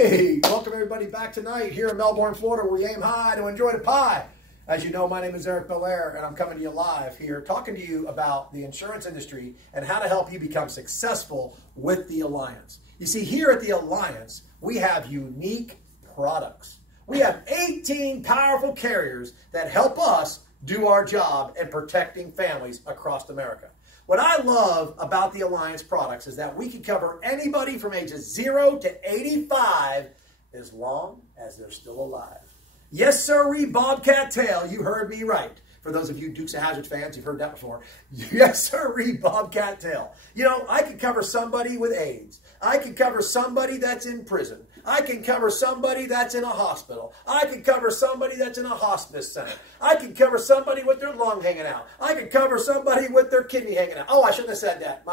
Hey, welcome everybody back tonight here in Melbourne, Florida, where we aim high to enjoy the pie. As you know, my name is Bellaire, and I'm coming to you live here, talking to you about the insurance industry and how to help you become successful with the Alliance. You see, here at the Alliance, we have unique products. We have 18 powerful carriers that help us do our job in protecting families across America. What I love about the Alliance products is that we can cover anybody from ages 0 to 85 as long as they're still alive. Yes, sirree, Bobcat Tail, you heard me right. For those of you Dukes of Hazzard fans, you've heard that before. Yes, sirree, Bobcat Tail. You know, I can cover somebody with AIDS. I can cover somebody that's in prison. I can cover somebody that's in a hospital. I can cover somebody that's in a hospice center. I can cover somebody with their lung hanging out. I can cover somebody with their kidney hanging out. Oh, I shouldn't have said that.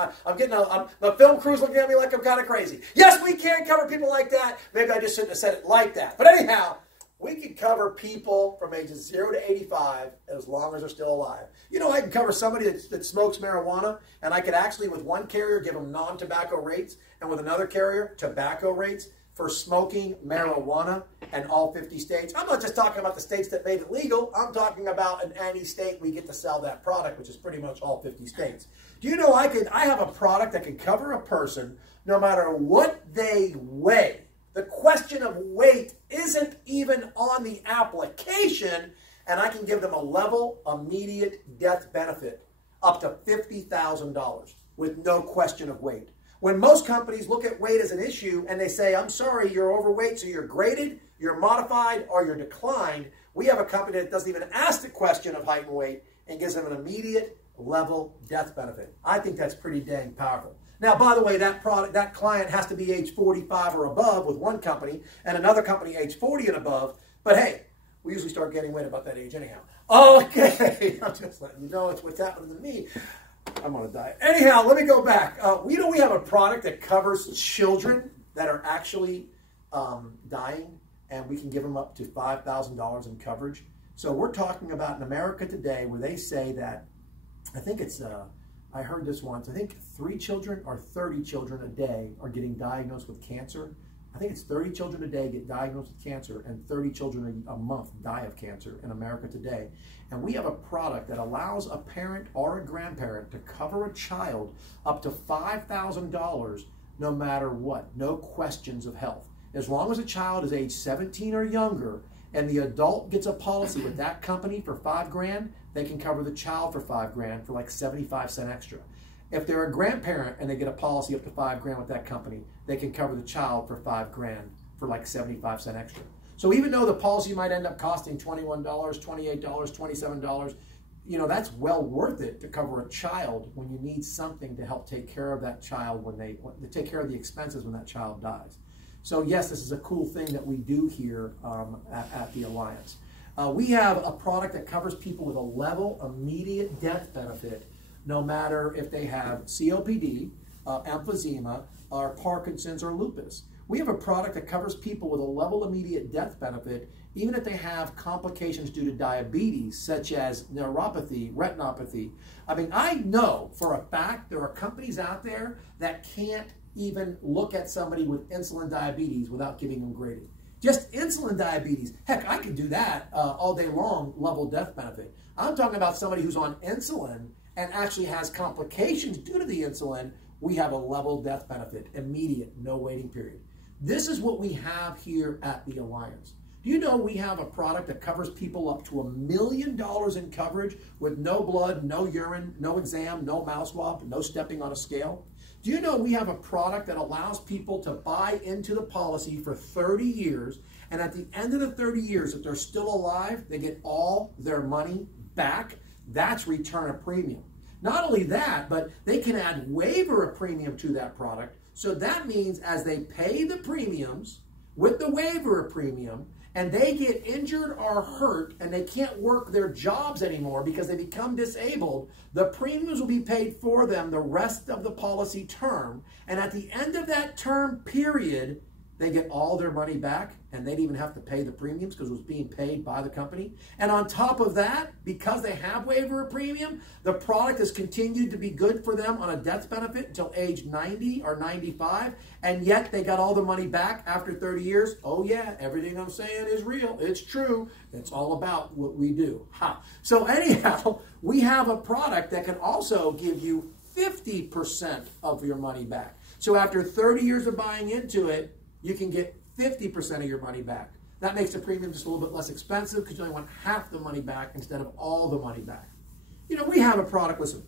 The film crew's looking at me like I'm kind of crazy. Yes, we can cover people like that. Maybe I just shouldn't have said it like that. But anyhow, we can cover people from ages 0 to 85 as long as they're still alive. You know, I can cover somebody that smokes marijuana, and I could actually, with one carrier, give them non-tobacco rates, and with another carrier, tobacco rates for smoking marijuana in all 50 states. I'm not just talking about the states that made it legal. I'm talking about in any state we get to sell that product, which is pretty much all 50 states. Do you know I have a product that can cover a person no matter what they weigh? The question of weight isn't even on the application, and I can give them a level, immediate death benefit up to $50,000 with no question of weight. When most companies look at weight as an issue and they say, I'm sorry, you're overweight, so you're graded, you're modified, or you're declined, we have a company that doesn't even ask the question of height and weight and gives them an immediate level death benefit. I think that's pretty dang powerful. Now, by the way, that client has to be age 45 or above with one company and another company age 40 and above. But hey, we usually start getting weight about that age anyhow. Okay, I'm just letting you know it's what's happening to me. I'm on a diet. Anyhow, let me go back. We have a product that covers children that are actually dying, and we can give them up to $5,000 in coverage. So we're talking about in America today where they say that, I think it's... I heard this once. I think 3 children or 30 children a day are getting diagnosed with cancer. I think it's 30 children a day get diagnosed with cancer and 30 children a month die of cancer in America today. And we have a product that allows a parent or a grandparent to cover a child up to $5,000 no matter what, no questions of health. As long as a child is age 17 or younger and the adult gets a policy with that company for $5 grand, they can cover the child for $5 grand for like 75 cents extra. If they're a grandparent and they get a policy up to $5 grand with that company, they can cover the child for $5 grand for like 75 cents extra. So even though the policy might end up costing $21, $28, $27, you know, that's well worth it to cover a child when you need something to help take care of that child to take care of the expenses when that child dies. So yes, this is a cool thing that we do here at the Alliance. We have a product that covers people with a level immediate death benefit, no matter if they have COPD, emphysema, or Parkinson's or lupus. We have a product that covers people with a level immediate death benefit, even if they have complications due to diabetes, such as neuropathy, retinopathy. I mean, I know for a fact there are companies out there that can't even look at somebody with insulin diabetes without giving them grading. Just insulin diabetes. Heck, I could do that all day long, level death benefit. I'm talking about somebody who's on insulin and actually has complications due to the insulin. We have a level death benefit, immediate, no waiting period. This is what we have here at the Alliance. Do you know we have a product that covers people up to $1 million in coverage with no blood, no urine, no exam, no mouth swab, no stepping on a scale? Do you know we have a product that allows people to buy into the policy for 30 years, and at the end of the 30 years, if they're still alive, they get all their money back? That's return of premium. Not only that, but they can add waiver of premium to that product. So that means as they pay the premiums with the waiver of premium, and they get injured or hurt and they can't work their jobs anymore because they become disabled, the premiums will be paid for them the rest of the policy term. And at the end of that term period, they get all their money back, and they didn't even have to pay the premiums because it was being paid by the company. And on top of that, because they have waiver of premium, the product has continued to be good for them on a death benefit until age 90 or 95, and yet they got all the money back after 30 years. Oh yeah, everything I'm saying is real. It's true. It's all about what we do. Ha. So anyhow, we have a product that can also give you 50% of your money back. So after 30 years of buying into it, you can get 50% of your money back. That makes the premium just a little bit less expensive because you only want half the money back instead of all the money back. You know, we have a product, listen,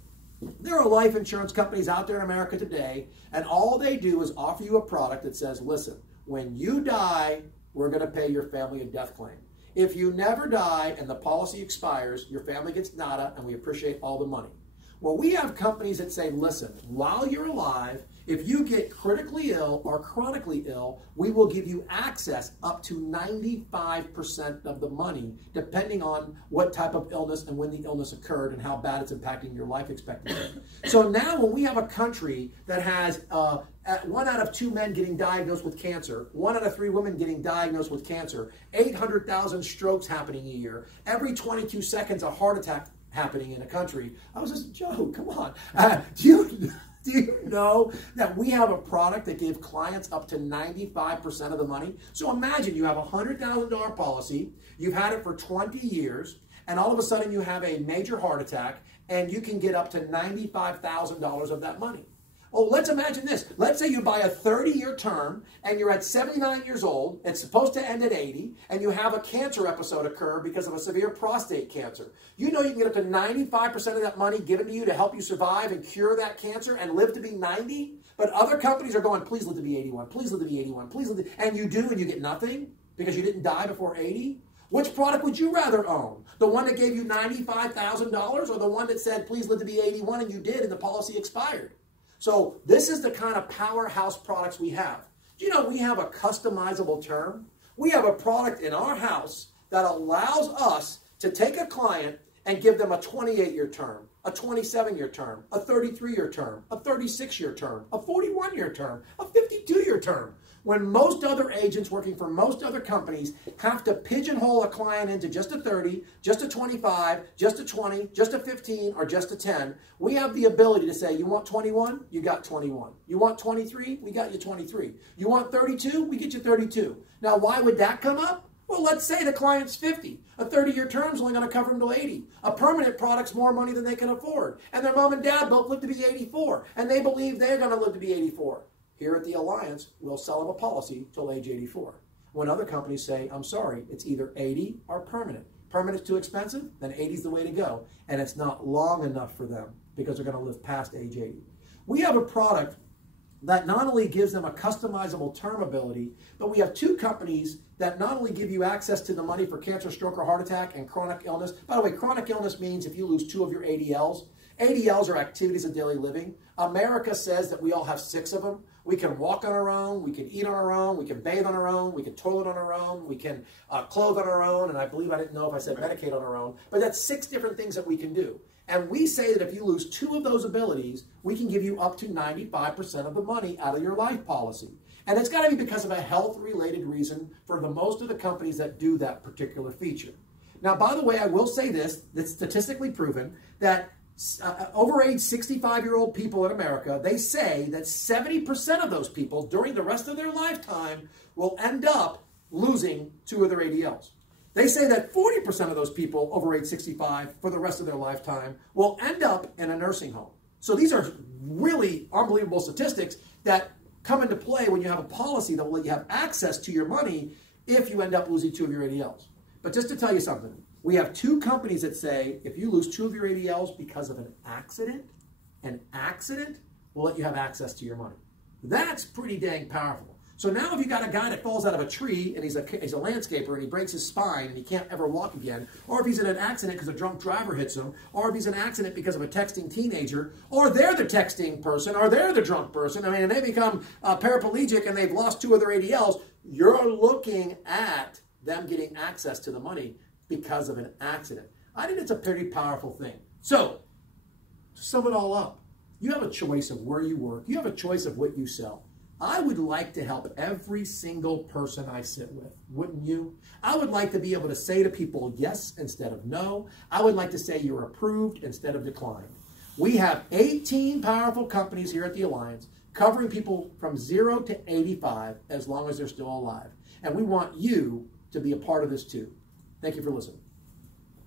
there are life insurance companies out there in America today, and all they do is offer you a product that says, listen, when you die, we're going to pay your family a death claim. If you never die and the policy expires, your family gets nada, and we appreciate all the money. Well, we have companies that say, listen, while you're alive, if you get critically ill or chronically ill, we will give you access up to 95% of the money, depending on what type of illness and when the illness occurred and how bad it's impacting your life expectancy. So now when we have a country that has 1 out of 2 men getting diagnosed with cancer, 1 out of 3 women getting diagnosed with cancer, 800,000 strokes happening a year, every 22 seconds a heart attack happening in a country. I was just, Joe, come on. Do you know that we have a product that gives clients up to 95% of the money? So imagine you have a $100,000 policy, you've had it for 20 years, and all of a sudden you have a major heart attack, and you can get up to $95,000 of that money. Oh, let's imagine this. Let's say you buy a 30-year term, and you're at 79 years old, it's supposed to end at 80, and you have a cancer episode occur because of a severe prostate cancer. You know you can get up to 95% of that money given to you to help you survive and cure that cancer and live to be 90? But other companies are going, please live to be 81, please live to be 81, please live to... And you do, and you get nothing because you didn't die before 80? Which product would you rather own? The one that gave you $95,000 or the one that said, please live to be 81, and you did, and the policy expired? So this is the kind of powerhouse products we have. Do you know we have a customizable term? We have a product in our house that allows us to take a client and give them a 28-year term, a 27-year term, a 33-year term, a 36-year term, a 41-year term, a 52-year term. When most other agents working for most other companies have to pigeonhole a client into just a 30, just a 25, just a 20, just a 15, or just a 10, we have the ability to say, you want 21? You got 21. You want 23? We got you 23. You want 32? We get you 32. Now, why would that come up? Well, let's say the client's 50. A 30-year term's only going to cover them till 80. A permanent product's more money than they can afford. And their mom and dad both live to be 84. And they believe they're going to live to be 84. Here at the Alliance, we'll sell them a policy till age 84. When other companies say, I'm sorry, it's either 80 or permanent. Permanent's too expensive, then 80's the way to go. And it's not long enough for them because they're going to live past age 80. We have a product that not only gives them a customizable term ability, but we have 2 companies that not only give you access to the money for cancer, stroke, or heart attack and chronic illness. By the way, chronic illness means if you lose 2 of your ADLs. ADLs are activities of daily living. America says that we all have 6 of them. We can walk on our own, we can eat on our own, we can bathe on our own, we can toilet on our own, we can clothe on our own, and I believe I didn't know if I said medicate on our own, but that's 6 different things that we can do. And we say that if you lose 2 of those abilities, we can give you up to 95% of the money out of your life policy. And it's got to be because of a health-related reason for the most of the companies that do that particular feature. Now, by the way, I will say this, that's statistically proven, that over age 65-year-old people in America, they say that 70% of those people during the rest of their lifetime will end up losing 2 of their ADLs. They say that 40% of those people over age 65 for the rest of their lifetime will end up in a nursing home. So these are really unbelievable statistics that come into play when you have a policy that will let you have access to your money if you end up losing 2 of your ADLs. But just to tell you something, we have 2 companies that say if you lose 2 of your ADLs because of an accident will let you have access to your money. That's pretty dang powerful. So now if you got a guy that falls out of a tree and he's a landscaper and he breaks his spine and he can't ever walk again, or if he's in an accident because a drunk driver hits him, or if he's in an accident because of a texting teenager, or they're the texting person, or they're the drunk person, I mean, and they become paraplegic and they've lost 2 of their ADLs, you're looking at them getting access to the money because of an accident. I think it's a pretty powerful thing. So, to sum it all up, you have a choice of where you work. You have a choice of what you sell. I would like to help every single person I sit with, wouldn't you? I would like to be able to say to people yes instead of no. I would like to say you're approved instead of declined. We have 18 powerful companies here at the Alliance covering people from 0 to 85 as long as they're still alive. And we want you to be a part of this too. Thank you for listening.